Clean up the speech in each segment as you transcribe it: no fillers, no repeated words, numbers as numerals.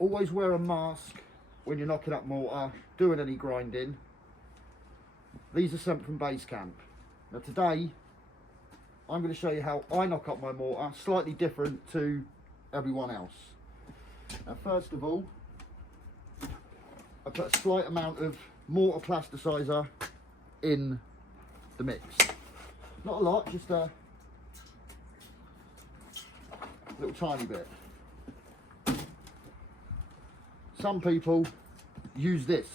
Always wear a mask when you're knocking up mortar, doing any grinding. These are sent from Basecamp. Now today, I'm going to show you how I knock up my mortar, slightly different to everyone else. Now first of all, I put a slight amount of mortar plasticizer in the mix. Not a lot, just a little tiny bit. Some people use this.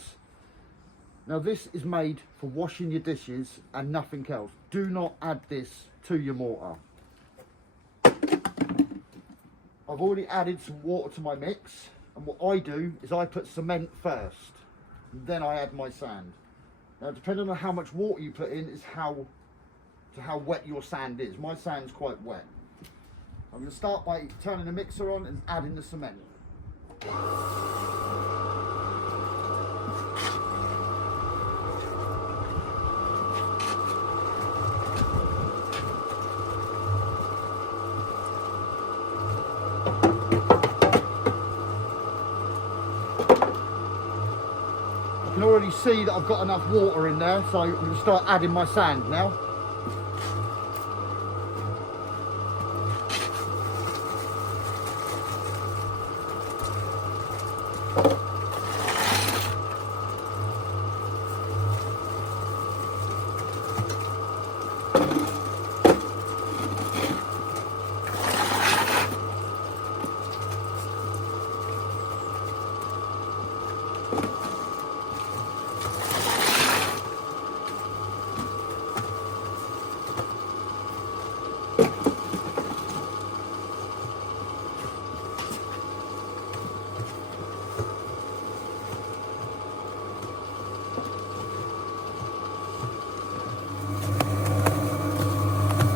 Now this is made for washing your dishes and nothing else. Do not add this to your mortar. I've already added some water to my mix, and what I do is I put cement first, and then I add my sand. Now depending on how much water you put in is how wet your sand is. My sand's quite wet. I'm going to start by turning the mixer on and adding the cement. I can already see that I've got enough water in there, so I'm going to start adding my sand now.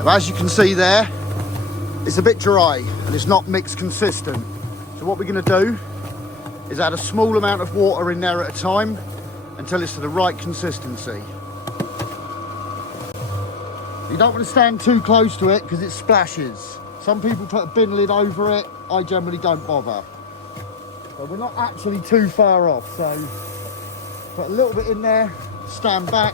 As you can see there, it's a bit dry and it's not mixed consistent. So what we're going to do is add a small amount of water in there at a time until it's to the right consistency. You don't want to stand too close to it because it splashes. Some people put a bin lid over it. I generally don't bother. But we're not actually too far off, so put a little bit in there, stand back.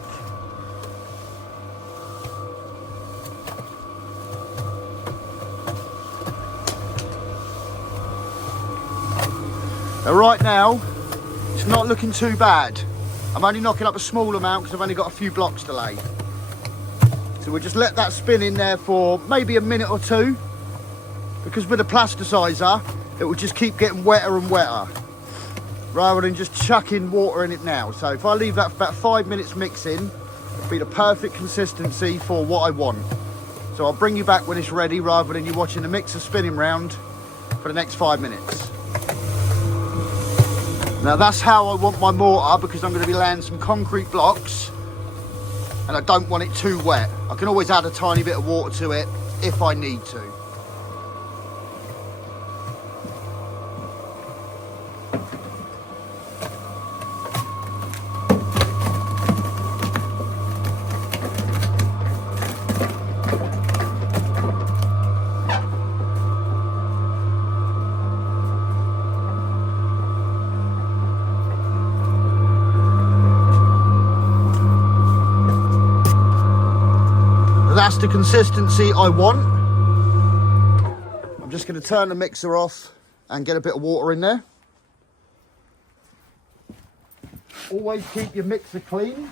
Now, right now, it's not looking too bad. I'm only knocking up a small amount because I've only got a few blocks to lay. So we'll just let that spin in there for maybe a minute or two, because with the plasticizer, it will just keep getting wetter and wetter, rather than just chucking water in it now. So if I leave that for about 5 minutes mixing, it'll be the perfect consistency for what I want. So I'll bring you back when it's ready, rather than you watching the mixer spinning round for the next 5 minutes. Now that's how I want my mortar, because I'm going to be laying some concrete blocks and I don't want it too wet. I can always add a tiny bit of water to it if I need to. That's the consistency I want. I'm just going to turn the mixer off and get a bit of water in there. Always keep your mixer clean.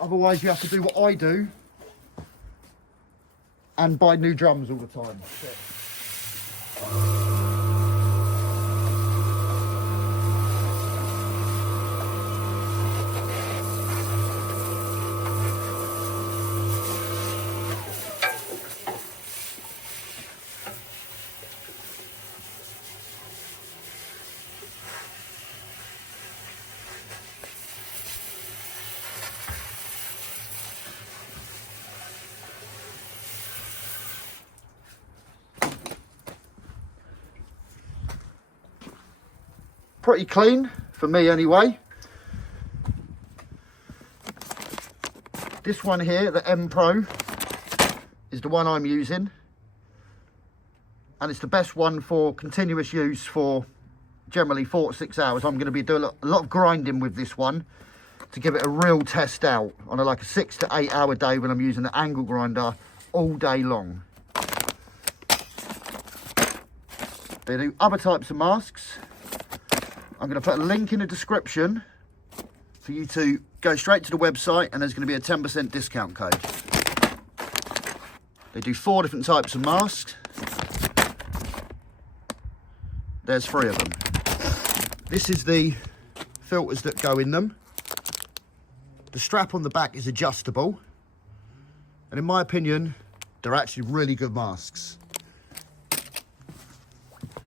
Otherwise you have to do what I do and buy new drums all the time. Pretty clean for me anyway. This one here, the M Pro, is the one I'm using. and it's the best one for continuous use for generally 4 to 6 hours. I'm going to be doing a lot of grinding with this one to give it a real test out on like a 6 to 8 hour day when I'm using the angle grinder all day long. They do other types of masks. I'm going to put a link in the description for you to go straight to the website, and there's going to be a 10% discount code. They do 4 different types of masks. There's 3 of them. This is the filters that go in them. The strap on the back is adjustable, and in my opinion, they're actually really good masks.